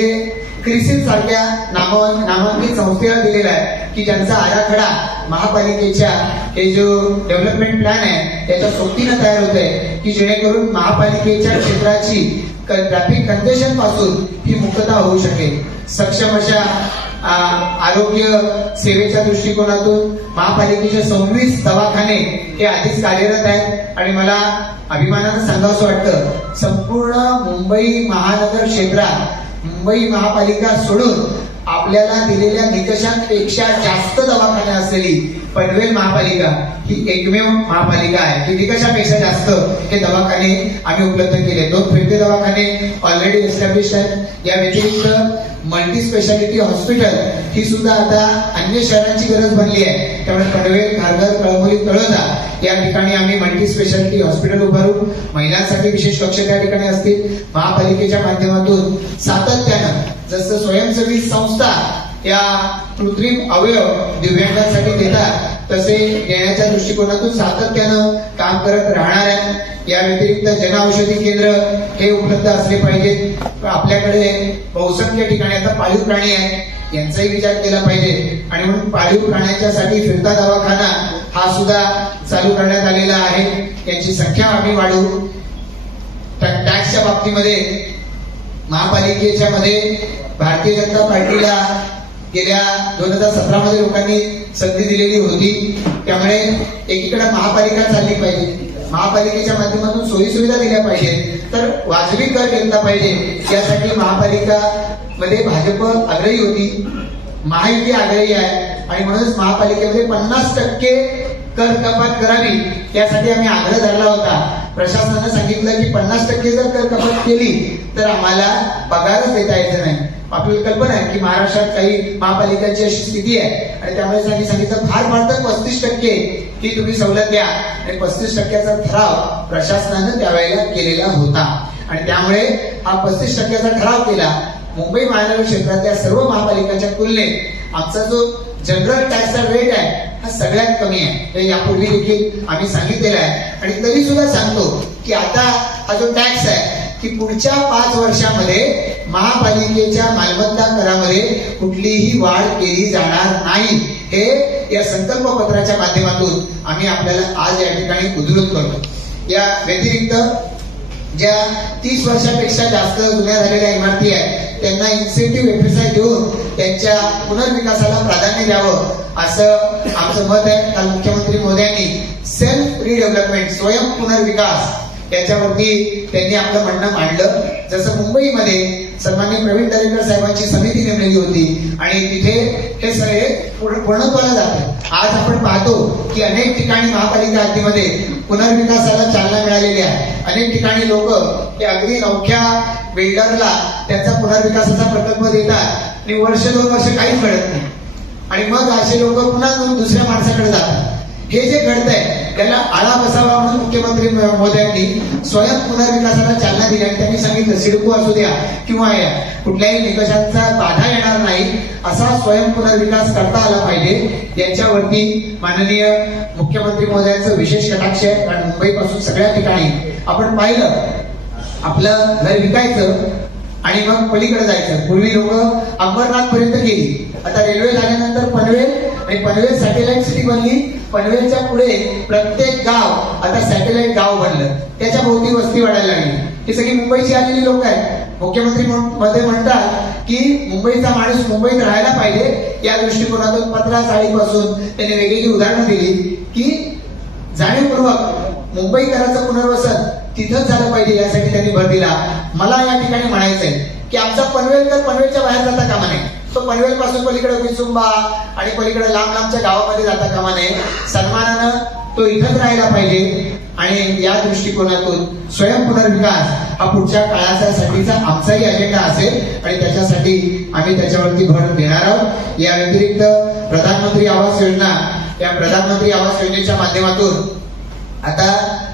क्रिसिल सारख्या नामांकित संस्थेला दिलेला आहे की ज्यांचा आराखडा महापालिकेच्या हे जो डेव्हलपमेंट प्लॅन आहे त्याच्या सोबतीनं तयार होत आहे की जेणेकरून महापालिकेच्या क्षेत्राची ट्रॅफिक कंजेशन पासून ही मुक्तता होऊ शकेल. सक्षम अशा आरोग्य सेवेच्या दृष्टिकोनातून महापालिकेचे 26 दवाखाने हे आधीच कार्यरत आहेत आणि मला अभिमानानं सांगावंसं वाटतं संपूर्ण मुंबई महानगर क्षेत्रात मुंबई महापालिका सोडून आपल्याला दिलेल्या निकषांपेक्षा जास्त दवाखाने असलेली पनवेल महापालिका ही एकमेव महापालिका आहे की निकषापेक्षा जास्त हे दवाखाने आम्ही उपलब्ध केले. 2 फिरते दवाखाने ऑलरेडी एस्टॅब्लिश आहेत. या व्यतिरिक्त मल्टी स्पेशालिटी हॉस्पिटल ही सुद्धा आता अन्य शहरांची गरज बनली आहे. त्यामुळे पनवेल, खारघर, कळंबोली, तळोजा या ठिकाणी आम्ही मल्टी स्पेशालिटी हॉस्पिटल उभारू. महिलांसाठी विशेष कक्ष त्या ठिकाणी असतील. महापालिकेच्या माध्यमातून सातत्यानं जसं स्वयंसेवी संस्था या कृत्रिम अवयव दिव्यांगांसाठी देतात तसे देण्याच्या दृष्टिकोनातून सातत्यानं काम करत राहणार आहे. या व्यतिरिक्त जनऔषधी केंद्र हे उपलब्ध असले पाहिजेत. आपल्याकडे बहुसंख्य ठिकाणी आता पाळीव प्राणी आहेत यांचाही विचार केला पाहिजे आणि म्हणून पाळीव प्राण्यांच्यासाठी फिरता दवाखाना हा सुद्धा चालू करण्यात आलेला आहे. यांची संख्या आम्ही वाढवू. टॅक्सच्या बाबतीमध्ये महापालिकेच्या मध्ये भारतीय जनता पार्टीला गेल्या 2017 मध्ये लोकांनी संधी दिलेली होती. त्यामुळे एकीकडे महापालिका चालली पाहिजे, महापालिकेच्या माध्यमातून सोयी सुविधा दिल्या पाहिजे, तर वाजवी कर घेतला पाहिजे. यासाठी महापालिका मध्ये भाजप आग्रही होती, महायुती आग्रही आहे आणि म्हणूनच महापालिकेमध्ये 50% कर कपात करावी यासाठी आम्ही आग्रह धरला होता. प्रशासनाने सांगितलं की 50% जर कर कपात केली तर आम्हाला पगारच देता यायचं नाही. आपल्याला कल्पना आहे की महाराष्ट्रात काही महापालिकांची अशी स्थिती आहे आणि त्यामुळे सांगितलं फार तर 35% ही तुम्ही सवलत द्या आणि 35%चा ठराव प्रशासनानं त्यावेळेला केलेला होता आणि त्यामुळे हा 35%चा ठराव केला. मुंबई महानगर क्षेत्रातल्या सर्व महापालिकांच्या तुलनेत आमचा जो जनरल टॅक्सचा रेट आहे हा सगळ्यात कमी आहे, हे यापूर्वी देखील आम्ही सांगितलेलं आहे. आणि तरी सुद्धा सांगतो की आता हा जो टॅक्स आहे की पुढच्या 5 वर्षामध्ये महापालिकेच्या मालमत्ता करामध्ये कुठलीही वाढ केली जाणार नाही, हे या संकल्प पत्राच्या माध्यमातून आम्ही आपल्याला आज या ठिकाणी उद्धृत करतो. या व्यतिरिक्त ज्या 30 वर्षापेक्षा जास्त जुन्या झालेल्या इमारती आहेत त्यांना इन्सेंटिव्ह एफएसआय देऊन त्यांच्या पुनर्विकासाला प्राधान्य द्यावं असं आमचं मत आहे. काल मुख्यमंत्री महोदयांनी सेल्फ रिडेव्हलपमेंट, स्वयं पुनर्विकास याच्यावरती त्यांनी आपलं म्हणणं मांडलं. जसं मुंबईमध्ये सन्माननीय प्रवीण दरेकर साहेबांची समिती नेमलेली होती आणि तिथे हे सगळे पूर्णत्वाला जाते. आज आपण पाहतो की अनेक ठिकाणी महापालिका हद्दीमध्ये पुनर्विकासाला चालना मिळालेली आहे. अनेक ठिकाणी लोक ते अगदी नवख्या बिल्डरला त्यांचा पुनर्विकासाचा प्रकल्प देतात आणि वर्ष 2 वर्ष काहीच घडत नाही आणि मग असे लोक पुन्हा दुसऱ्या माणसाकडे जातात. हे जे घडतंय त्याला आळा बसावा म्हणून मुख्यमंत्री महोदयांनी स्वयं पुनर्विकासाला चालना दिली आणि त्यांनी सांगितलं सिडको असू द्या किंवा या कुठल्याही निकषांचा बाधा येणार नाही असा स्वयं पुनर्विकास करता आला पाहिजे. याच्यावरती माननीय मुख्यमंत्री महोदयांचं विशेष कटाक्ष आहे. कारण मुंबईपासून सगळ्या ठिकाणी आपण पाहिलं आपलं घर विकायचं आणि मग पलीकडे जायचं. पूर्वी लोक अंबरनाथ पर्यंत गेली, आता रेल्वे झाल्यानंतर पनवेल आणि पनवेल सॅटेलाइट सिटी बनली. पनवेलच्या पुढे प्रत्येक गाव आता सॅटेलाइट गाव बनलं, त्याच्या भोवती वस्ती वाढायला लागली. ही सगळी मुंबईची आलेली लोक आहेत. मुख्यमंत्री मध्ये म्हणतात की मुंबईचा माणूस मुंबईत राहायला पाहिजे, या दृष्टिकोनातून 15 चाळीपासून त्यांनी वेगवेगळी उदाहरणं दिली की जाणीवपूर्वक मुंबईकरांचं पुनर्वसन तिथंच झालं पाहिजे यासाठी त्यांनी भर दिला. मला या ठिकाणी म्हणायचंय की आमचा पनवेलकर पनवेलच्या बाहेर जाता कामा नये, तो पनवेल पासून पलीकडे विसुंबा आणि पलीकडे लांब लांबच्या गावामध्ये जाता कामा नये. सन्मानानं तो इथंच राहायला पाहिजे आणि या दृष्टिकोनातून स्वयं पुनर्विकास हा पुढच्या काळासाठीचा आमचाही अजेंडा असेल आणि त्याच्यासाठी आम्ही त्याच्यावरती भर देणार आहोत. या व्यतिरिक्त प्रधानमंत्री आवास योजना, या प्रधानमंत्री आवास योजनेच्या माध्यमातून आता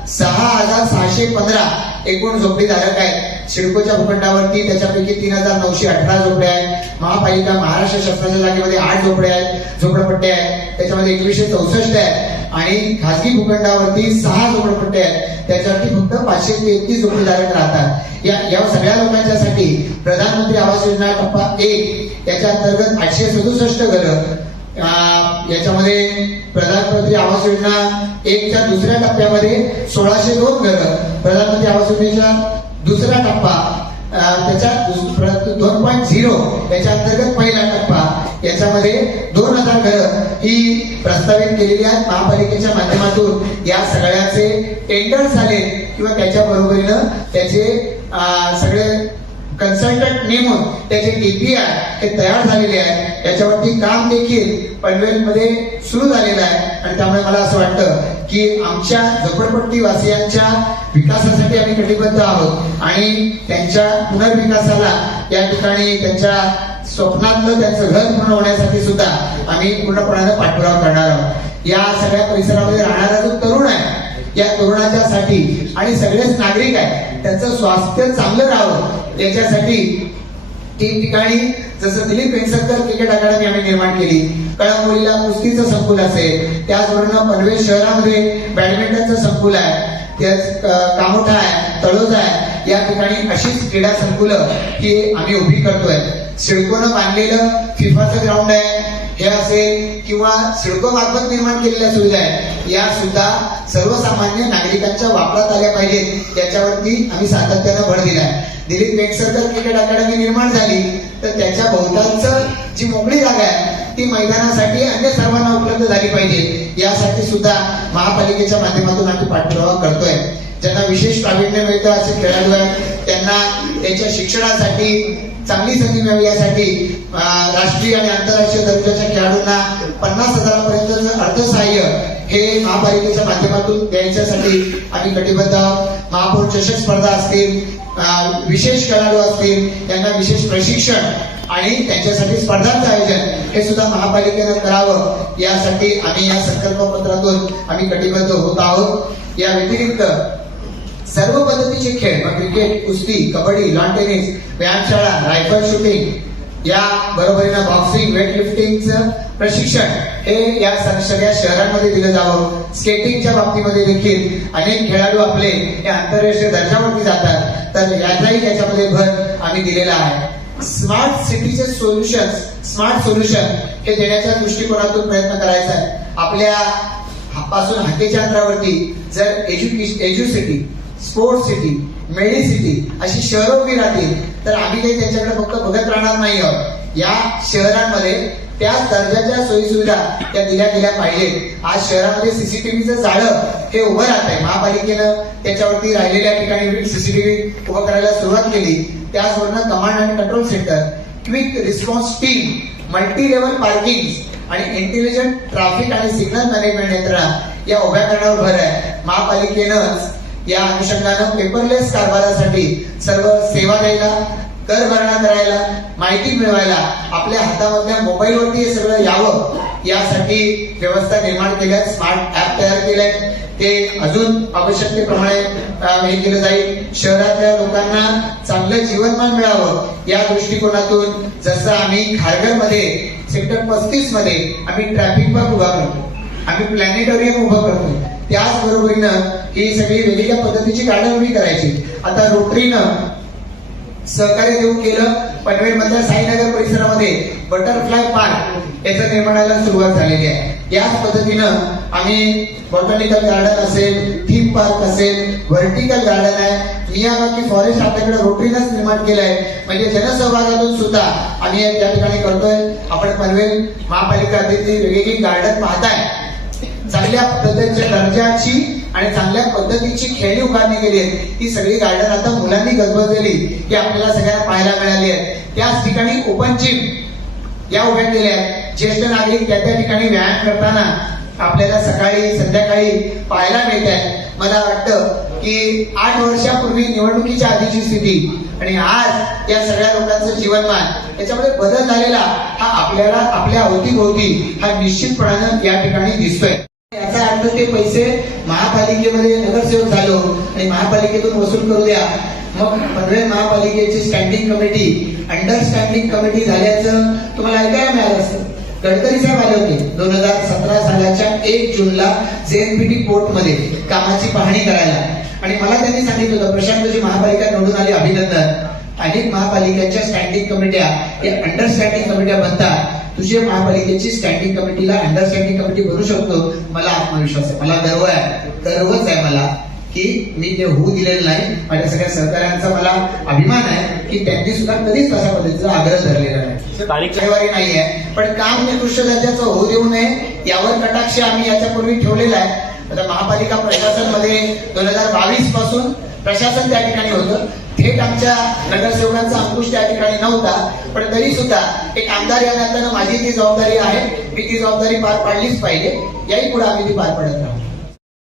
6,615 एकूण झोपडीधारक आहेत. सिडकोच्या भूखंडावरती त्याच्यापैकी 3,918 झोपड्या आहेत. महापालिका महाराष्ट्र शासनाच्या जागेमध्ये 8 झोपड्या आहेत, झोपडपट्ट्या आहेत, त्याच्यामध्ये 2164 आहेत आणि खासगी भूखंडावरती 6 झोपडपट्ट्या आहेत, त्याच्यावरती फक्त 533 झोपडीधारक राहतात. या सगळ्या लोकांच्यासाठी प्रधानमंत्री आवास योजना टप्पा 1 याच्या अंतर्गत 867 घरं, याच्यामध्ये प्रधानमंत्री आवास योजना 1च्या दुसऱ्या टप्प्यामध्ये 1602 घरं, प्रधानमंत्री आवास योजनेच्या दुसरा टप्पा त्याच्या 2.0 याच्या अंतर्गत पहिला टप्पा याच्यामध्ये 2000 घरं ही प्रस्तावित केलेली आहेत. महापालिकेच्या माध्यमातून या सगळ्याचे टेंडर झाले किंवा त्याच्या बरोबरीनं त्याचे सगळे कन्सल्टंट नेमून त्याचे DPI हे तयार झालेले आहे. याच्यावरती काम देखील पनवेलमध्ये सुरू झालेलं आहे आणि त्यामुळे मला असं वाटतं की आमच्या झोपडपट्टी वासियांच्या विकासासाठी आम्ही कटिबद्ध आहोत आणि त्यांच्या पुनर्विकासाला या ठिकाणी त्यांच्या स्वप्नातलं त्यांचं घर पूर्ण होण्यासाठी सुद्धा आम्ही पूर्णपणाने पाठपुरावा करणार आहोत. या सगळ्या परिसरामध्ये राहणारा जो तरुण आहे या तरुणाच्यासाठी आणि सगळेच नागरिक आहेत त्यांचं स्वास्थ्य चांगलं राहावं याच्यासाठी ठिकठिकाणी जसं दिलीप वेंगसरकर क्रिकेट अकादमी आम्ही निर्माण केली, कळंबोलीला कुस्तीचं संकुल असेल, त्याचबरोबर पनवेल शहरामध्ये बॅडमिंटनचं संकुल आहे, त्याच कामोठा आहे, तळोजा आहे, या ठिकाणी अशीच क्रीडा संकुलं ही आम्ही उभी करतोय. सिडकोनं बांधलेलं फिफाचं ग्राउंड आहे हे असेल किंवा सिडको मार्फत निर्माण केलेल्या सुविधा आहेत, या सुद्धा सर्वसामान्य नागरिकांच्या वापरात आल्या पाहिजेत याच्यावरती आम्ही सातत्यानं भर दिलाय. दिलीप वेंगसरकर क्रिकेट अकादमी निर्माण झाली तर त्याच्या भोवतालचं जी मोकळी जागा आहे ती मैदानासाठी अन्य सर्वांना उपलब्ध झाली पाहिजे, यासाठी सुद्धा महापालिकेच्या माध्यमातून आम्ही पाठपुरावा करतोय. ज्यांना विशेष प्रावीण्य मिळतं असे खेळाडू आहेत त्यांना त्यांच्या शिक्षणासाठी चांगली संधी मिळावी यासाठी राष्ट्रीय आणि आंतरराष्ट्रीय दर्जाच्या खेळाडूंना 50,000 पर्यंतचं अर्थसहाय्य हे महापालिकेच्या माध्यमातून द्यायच्यासाठी आम्ही कटिबद्ध आहोत. महापौर चषक स्पर्धा असतील, विशेष खेळाडू असतील त्यांना विशेष प्रशिक्षण आणि त्यांच्यासाठी स्पर्धांचं आयोजन हे सुद्धा महापालिकेनं करावं यासाठी आम्ही या संकल्प पत्रातून आम्ही कटिबद्ध होत आहोत. या व्यतिरिक्त सर्व पद्धतीचे खेळ, क्रिकेट, कुस्ती, कबड्डी, लॉन टेनिस, व्यायामशाळा, रायफल शूटिंग या बरोबरीनं बॉक्सिंग वेटलिफ्टिंगचं प्रशिक्षण हे या सगळ्या शहरांमध्ये दिलं जावं. स्केटिंगच्या बाबतीमध्ये देखील अनेक खेळाडू आपले हे आंतरराष्ट्रीय दर्जावरती जातात, तर याच्यामध्ये भर आम्ही दिलेला आहे. स्मार्ट सिटीचे स्मार्ट सोल्युशन हे देण्याच्या दृष्टिकोनातून प्रयत्न करायचा आहे. आपल्या पासून हाकेच्या अंतरावरती जर एज्युसिटी, स्पोर्ट्स सिटी, मेडिसिटी अशी शहरं उभी राहतील तर आम्ही काही त्यांच्याकडे फक्त बघत राहणार नाही आहोत. या शहरांमध्ये त्याच दर्जाच्या सोयीसुविधा त्या दिल्या गेल्या पाहिजेत. आज शहरामध्ये सीसीटीव्हीचं जाळं हे उभं राहत आहे. महापालिकेनं त्याच्यावरती राहिलेल्या ठिकाणी सीसीटीव्ही उभं करायला सुरुवात केली. त्याचबरोबर command and control centre, quick response team, multi level parking आणि इंटेलिजंट ट्रॅफिक आणि सिग्नल मॅनेजमेंट यंत्रणा या उभ्या करण्यावर भर आहे. महापालिकेनंच या अनुषंगानं पेपरलेस कारभारासाठी सर्व सेवा द्यायला, कर भरणा करायला, माहिती मिळवायला आपल्या हातामधल्या मोबाईलवरती हे सगळं यावं यासाठी व्यवस्था निर्माण केल्या. स्मार्ट ऍप तयार केलंय, ते अजून आवश्यकतेप्रमाणे हे केलं जाईल. शहरातल्या लोकांना चांगलं जीवनमान मिळावं या दृष्टिकोनातून जसं आम्ही खारघरमध्ये सेक्टर 35 मध्ये आम्ही ट्रॅफिक पार्क उभा करतो, आम्ही प्लॅनेटोरियम उभं करतो, त्याच बरोबरीनं ही सगळी वेगवेगळ्या पद्धतीची गार्डन उभी करायची. आता रोटरीनं सहकार्य देऊन केलं. पनवेल मधल्या साईनगर परिसरामध्ये बटरफ्लाय पार्क याचं निर्माणाला सुरुवात झालेली आहे. याच पद्धतीनं आम्ही बॉटॅनिकल गार्डन असेल, थीम पार्क असेल, व्हर्टिकल गार्डन आहे, मियावाकी फॉरेस्ट आपल्याकडे रोटरीनंच निर्माण केलंय. म्हणजे जनसहभागातून सुद्धा आम्ही त्या ठिकाणी करतोय. आपण पनवेल महापालिका वेगवेगळी गार्डन पाहताय. चांगल्या पद्धतीच्या दर्जाची आणि चांगल्या पद्धतीची खेळणी उभारणी केली आहे. ही सगळी गार्डन आता मुलांनी गजबजलेली ही आपल्याला सगळ्यांना पाहायला मिळाली आहे. त्याच ठिकाणी ओपन जिम या उभ्या केल्या आहेत. ज्येष्ठ नागरिक त्या ठिकाणी व्यायाम करताना आपल्याला सकाळी संध्याकाळी पाहायला मिळत आहे. मला वाटतं की 8 वर्षापूर्वी निवडणुकीच्या आधीची स्थिती आणि आज या सगळ्या लोकांचं जीवनमान याच्यामध्ये बदल झालेला हा आपल्याला आपल्या अवतीभोवती हा निश्चितपणानं या ठिकाणी दिसतोय. याचा अर्थ ते पैसे महापालिकेमध्ये नगरसेवक झालो आणि महापालिकेतून वसूल करू द्या. मग पनवेल महापालिकेची स्टँडिंग कमिटी, अंडरस्टँडिंग कमिटी झाल्याचं तुम्हाला ऐकायला मिळालं असतं. गडकरी साहेब आले होते 2017 सालाच्या 1 जूनला जेएनपीटी पोर्ट मध्ये कामाची पाहणी करायला आणि मला त्यांनी सांगितलं होतं प्रशांतची महापालिका निवडून आली, अभिनंदन. अनेक महापालिकेच्या स्टँडिंग कमिट्या या अंडरस्टँडिंग कमिट्या बनतात. तुझ्या महापालिकेची स्टँडिंग कमिटीला अंडरस्टँडिंग कमिटी बनू शकतो. मला आत्मविश्वास आहे, मला गर्वच आहे मला की मी ते होऊ दिलेलं नाही. माझ्या सगळ्या सहकार्यांचा मला अभिमान आहे की त्यांनी सुद्धा कधीच तशा पद्धतीचा आग्रह धरलेला नाही. रविवारी नाहीये, पण काम निकृष्ट दर्जाचं होऊ देऊ नये यावर कटाक्ष आम्ही याच्यापूर्वी ठेवलेला आहे. आता महापालिका प्रशासन मध्ये 2022 पासून प्रशासन त्या ठिकाणी होतं. थेट आमच्या नगरसेवकांचा अंकुश त्या ठिकाणी नव्हता, पण तरी सुद्धा एक आमदार या नात्यानं माझी ती जबाबदारी आहे. मी ती जबाबदारी पार पाडलीच पाहिजे. याही पुढे आम्ही ती पार पडत राहू.